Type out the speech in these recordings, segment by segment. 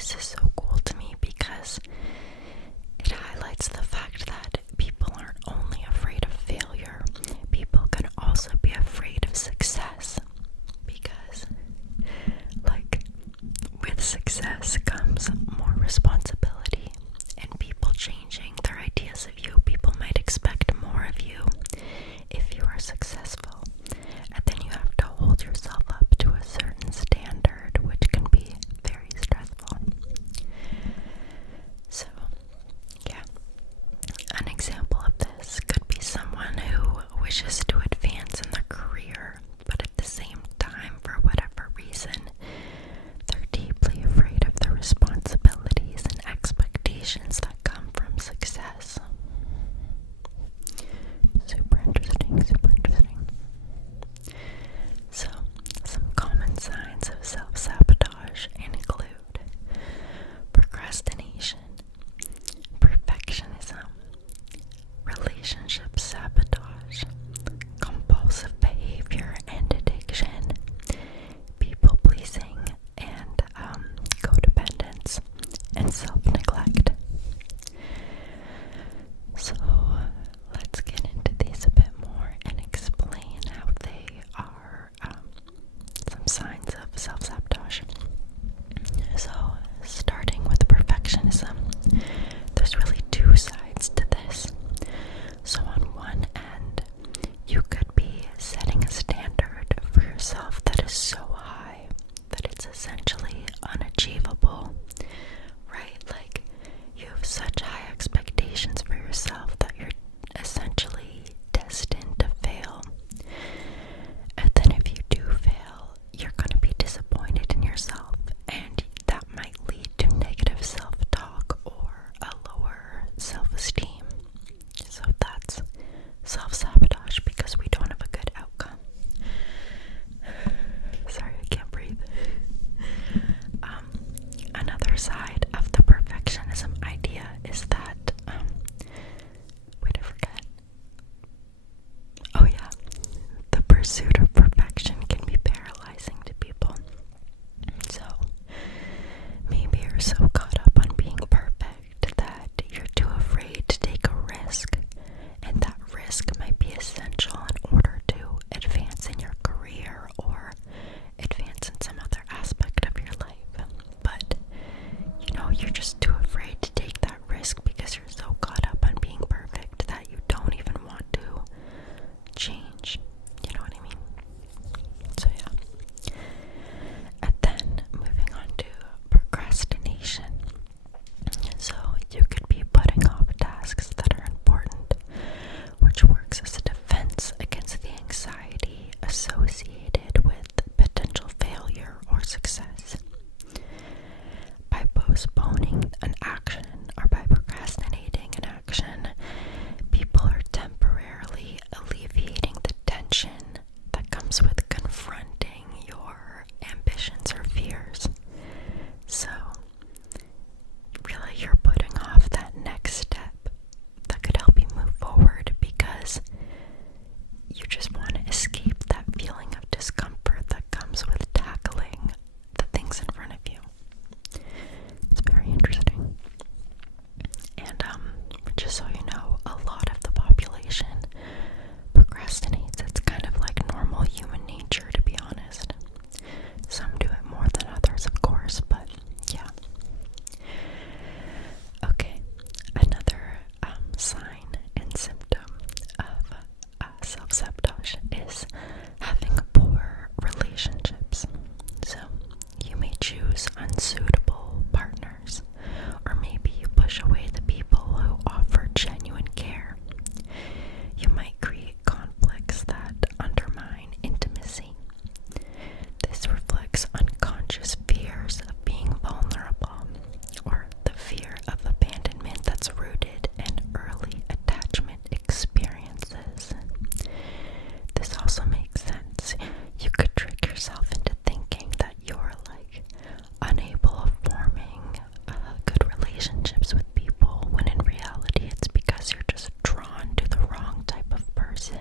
this is so cool to me because it highlights the fact that people aren't only afraid of failure, people can also be afraid of success. Because, like, with success comes more responsibility and people changing their ideas of you. People might expect more of you if you are successful. And then you have to hold yourself up to a certain standard, which can be very stressful. So, yeah. An example of this could be someone who wishes to advance in their career, but at the same time, for whatever reason, they're deeply afraid of the responsibilities and expectations that come from success. Super interesting, super interesting. So, some common signs of self-sabotage include procrastination, perfectionism, relationship sabotage, compulsive behavior and addiction, people-pleasing and codependence, and self-neglect. So let's get into these a bit more and explain how they are some signs of self-sabotage. So starting with perfectionism, there's really two sides to this. So on one end, you could be setting a standard for yourself that is so high that it's essentially unachievable, right? Like, you have such high expectations for yourself that you're essentially destined to fail. And then if you do fail, you're going to be disappointed in yourself, and that might lead to negative self-talk or a lower self-esteem. So that's self-sabotage because we don't have a good outcome. Sorry, I can't breathe. Another side of the perfectionism idea is that, wait, I forgot. Oh yeah, the pursuit of perfection can be paralyzing to people. So, maybe you're so caught up on being perfect that you're too afraid to take a risk, and that risk might be essential in order to advance in your career or advance in some other aspect of your life. But, you're just too afraid to take that risk because you're so caught up on being perfect that you don't even want to change. You know what I mean? So yeah. And then moving on to procrastination. So you could be putting off tasks that are important, which works as a defense against the anxiety associated with potential failure or success. By postponing an action or by procrastinating an action, people are temporarily alleviating the tension that comes with confronting your ambitions or fears. So, really, you're putting off that next step that could help you move forward because you just want to escape that feeling of discomfort that comes with tackling the things in front of you. It's very interesting. And just so you know, a lot of the population procrastinates. It's kind of like normal human nature, to be honest. Some do it more than others, of course, but yeah. Okay, another sign and symptom of self-sabotage is having poor relationships. So you may choose unsuitable partners, or maybe you push away the people who offer genuine care. You might create conflicts that undermine intimacy. This reflects unconscious fears of being vulnerable, or the fear of abandonment that's rooted in early attachment experiences. This also makes sense. You could trick yourself into thinking that you're unable of forming good relationships with people, when in reality it's because you're just drawn to the wrong type of person.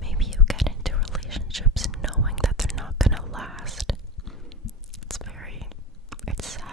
Maybe you get into relationships knowing that they're not gonna last. It's sad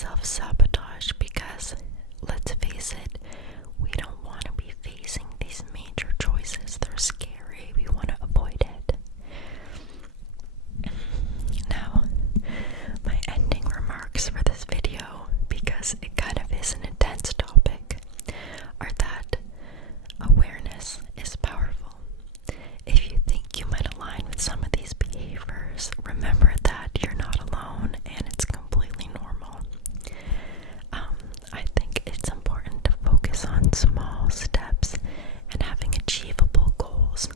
self-sabotage because, let's face it, we don't want to be facing these major choices. They're scary. We want to avoid it. Now, my ending remarks for this video, because it kind of is an intense topic, are that awareness is powerful. If you think you might align with some of these behaviors, remember that you're not alone and it's completely normal. I think it's important to focus on small steps and having achievable goals.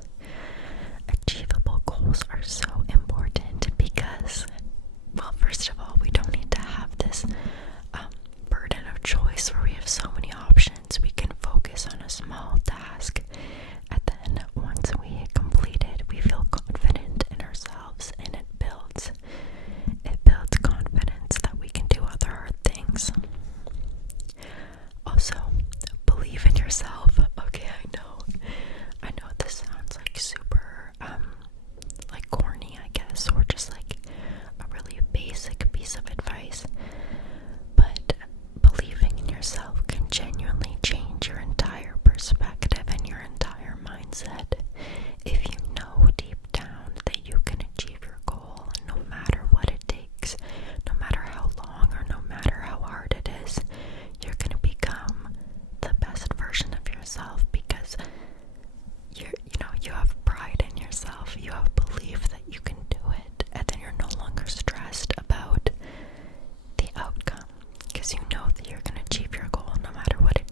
Achievable goals are so important because, well, first of all, we don't need to have this burden of choice where we have so many options. We can focus on a small task, and then once we complete it, we feel confident in ourselves, and it builds confidence that we can do other hard things. Also, believe in yourself. Okay, I know this sounds like super like corny, I guess, or just like a really basic piece of advice, but believing in yourself can genuinely change your entire perspective and your entire mindset. If you know deep down that you can achieve your goal no matter what it takes, no matter how long or no matter how hard it is, you're going to become the best version of yourself because you have pride in yourself, you have belief that you can do it, and then you're no longer stressed about the outcome because you know that you're going to achieve your goal no matter what it